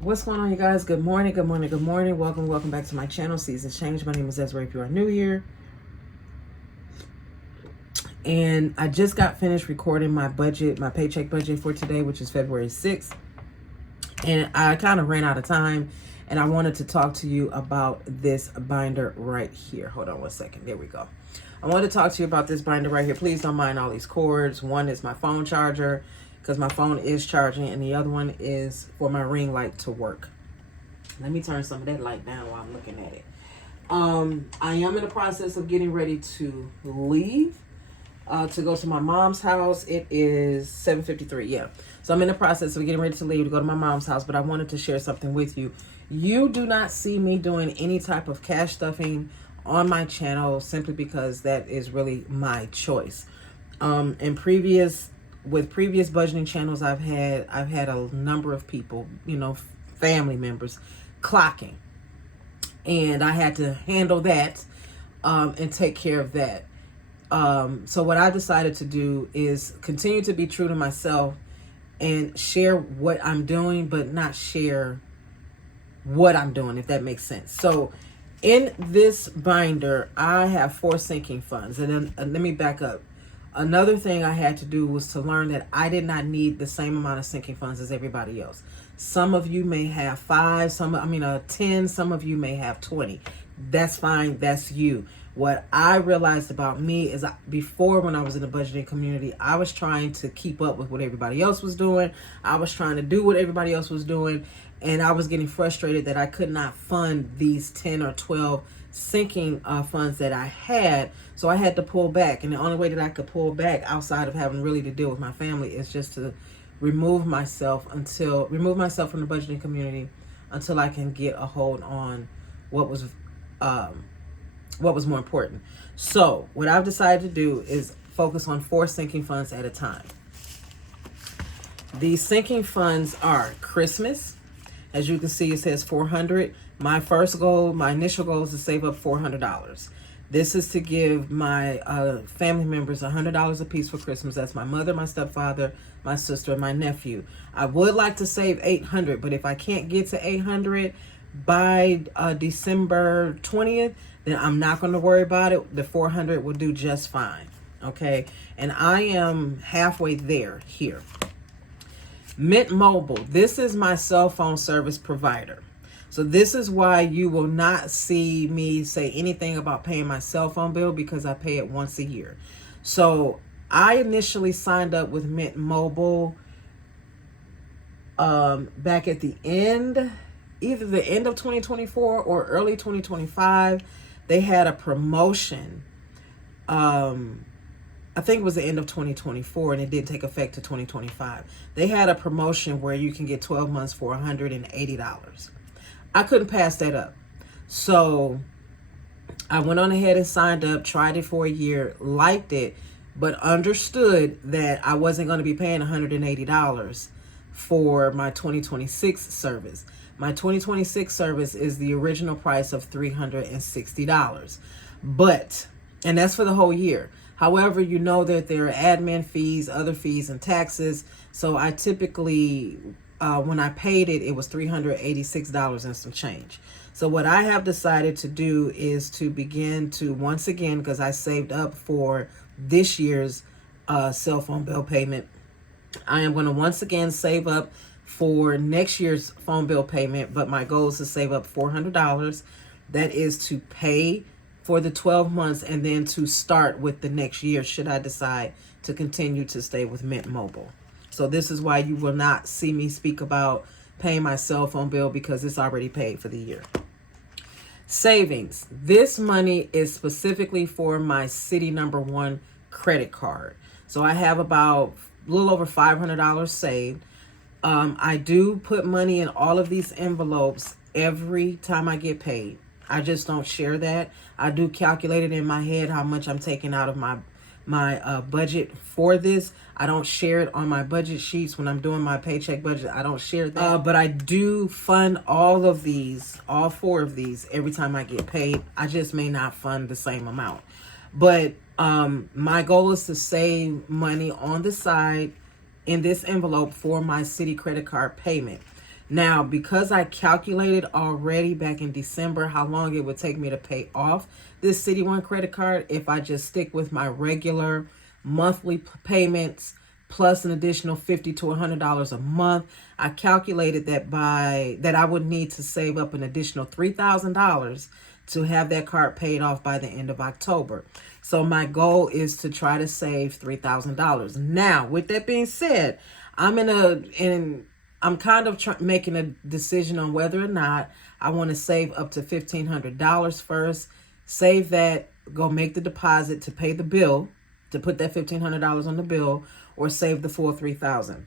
What's going on, you guys? Good morning, good morning, good morning. Welcome back to my channel, Seasons Change. My name is Ezra if you are new here. And I just got finished recording my budget, my paycheck budget for today, which is February 6th. And I kind of ran out of time, and I wanted to talk to you about this binder right here. Hold on one second. There we go. I want to talk to you about this binder right here. Please don't mind all these cords. One is my phone charger, because my phone is charging, and the other one is for my ring light to work. Let me turn some of that light down while I'm looking at it. I am in the process of getting ready to leave to go to my mom's house. It is 7:53, yeah. So I'm in the process of getting ready to leave to go to my mom's house, but I wanted to share something with you. You do not see me doing any type of cash stuffing on my channel simply because that is really my choice. With previous budgeting channels I've had a number of people, family members clocking, and I had to handle that and take care of that. So what I decided to do is continue to be true to myself and share what I'm doing, but not share what I'm doing, if that makes sense. So in this binder, I have 4 sinking funds. And then let me back up. Another thing I had to do was to learn that I did not need the same amount of sinking funds as everybody else. Some of you may have 5, 10, some of you may have 20. That's fine, that's you. What I realized about me is before, when I was in the budgeting community, I was trying to keep up with what everybody else was doing. I was trying to do what everybody else was doing, and I was getting frustrated that I could not fund these 10 or 12 sinking funds that I had. So I had to pull back, and the only way that I could pull back outside of having really to deal with my family is just to remove myself from the budgeting community until I can get a hold on what was more important. So what I've decided to do is focus on 4 sinking funds at a time. These sinking funds are Christmas. As you can see, it says $400. My initial goal is to save up $400. This is to give my family members $100 a piece for Christmas. That's my mother, my stepfather, my sister, and my nephew. I would like to save $800, but if I can't get to $800 by December 20th, then I'm not going to worry about it. The $400 will do just fine. Okay, and I am halfway there here. Mint Mobile. This is my cell phone service provider. So this is why you will not see me say anything about paying my cell phone bill, because I pay it once a year. So I initially signed up with Mint Mobile back at either the end of 2024 or early 2025. They had a promotion. I think it was the end of 2024, and it did take effect to 2025. They had a promotion where you can get 12 months for $180. I couldn't pass that up. So I went on ahead and signed up, tried it for a year, liked it, but understood that I wasn't going to be paying $180 for my 2026 service. My 2026 service is the original price of $360. And that's for the whole year. However, you know that there are admin fees, other fees, and taxes. So I typically, when I paid it, it was $386 and some change. So what I have decided to do is to begin to, once again, because I saved up for this year's cell phone bill payment, I am going to once again save up for next year's phone bill payment. But my goal is to save up $400. That is to pay for the 12 months and then to start with the next year should I decide to continue to stay with Mint Mobile. So this is why you will not see me speak about paying my cell phone bill, because it's already paid for the year. Savings. This money is specifically for my City Number 1 credit card. So I have about a little over $500 saved. I do put money in all of these envelopes every time I get paid. I just don't share that. I do calculate it in my head how much I'm taking out of my budget for this. I don't share it on my budget sheets when I'm doing my paycheck budget. I don't share that. But I do fund all 4 of these every time I get paid. I just may not fund the same amount. But my goal is to save money on the side in this envelope for my city credit card payment. Now, because I calculated already back in December how long it would take me to pay off this City One credit card if I just stick with my regular monthly payments plus an additional $50 to $100 a month, I calculated that I would need to save up an additional $3,000 to have that card paid off by the end of October. So my goal is to try to save $3,000. Now, with that being said, I'm kind of making a decision on whether or not I want to save up to $1,500 first, save that, go make the deposit to pay the bill, to put that $1,500 on the bill, or save the full $3,000.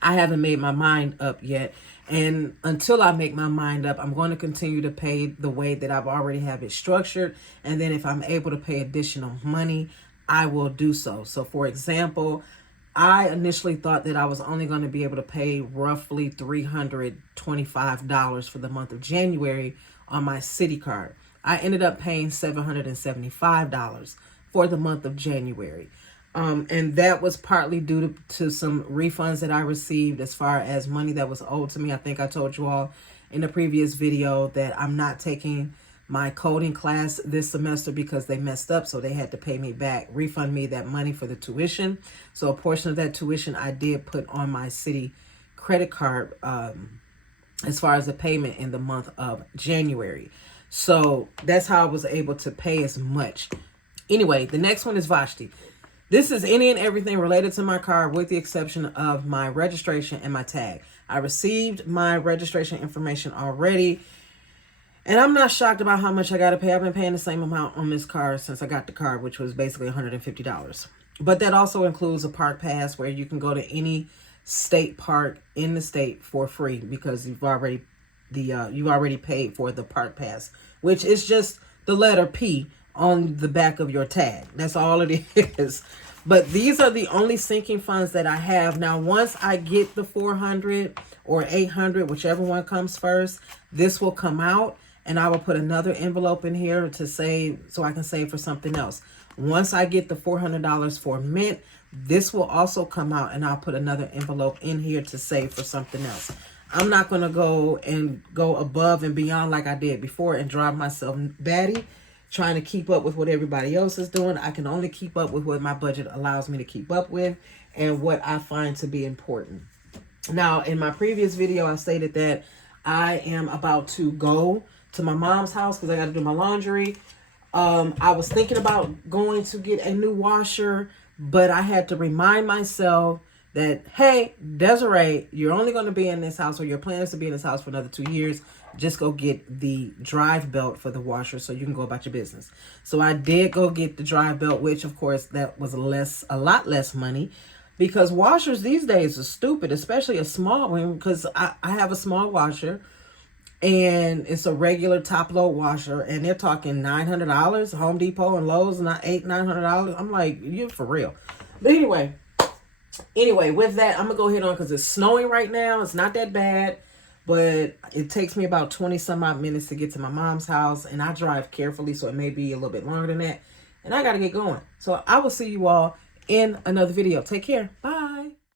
I haven't made my mind up yet. And until I make my mind up, I'm going to continue to pay the way that I've already have it structured. And then if I'm able to pay additional money, I will do so. So for example, I initially thought that I was only going to be able to pay roughly $325 for the month of January on my Citi card. I ended up paying $775 for the month of January. And that was partly due to some refunds that I received as far as money that was owed to me. I think I told you all in the previous video that I'm not taking my coding class this semester because they messed up. So they had to pay me back, refund me that money for the tuition. So a portion of that tuition I did put on my Citi credit card as far as the payment in the month of January. So that's how I was able to pay as much. Anyway, the next one is Vashti. This is any and everything related to my car with the exception of my registration and my tag. I received my registration information already, and I'm not shocked about how much I got to pay. I've been paying the same amount on this car since I got the car, which was basically $150. But that also includes a park pass where you can go to any state park in the state for free because you've already paid for the park pass, which is just the letter P on the back of your tag. That's all it is. But these are the only sinking funds that I have. Now, once I get the 400 or 800, whichever one comes first, this will come out and I will put another envelope in here to save, so I can save for something else. Once I get the $400 for Mint, this will also come out and I'll put another envelope in here to save for something else. I'm not going to go above and beyond like I did before and drive myself batty trying to keep up with what everybody else is doing. I can only keep up with what my budget allows me to keep up with and what I find to be important. Now, in my previous video, I stated that I am about to go to my mom's house because I got to do my laundry. I was thinking about going to get a new washer, but I had to remind myself that, hey, Desiree, you're only going to be in this house, or your plan is to be in this house for another 2 years. Just go get the drive belt for the washer so you can go about your business. So I did go get the drive belt, which of course that was a lot less money, because washers these days are stupid, especially a small one, because I have a small washer and it's a regular top load washer and they're talking $900, Home Depot and Lowe's, not $900. I'm like, you're for real. But anyway, with that, I'm gonna go ahead on because it's snowing right now. It's not that bad, but it takes me about 20 some odd minutes to get to my mom's house, and I drive carefully, so it may be a little bit longer than that, and I gotta get going. So I will see you all in another video. Take care. Bye.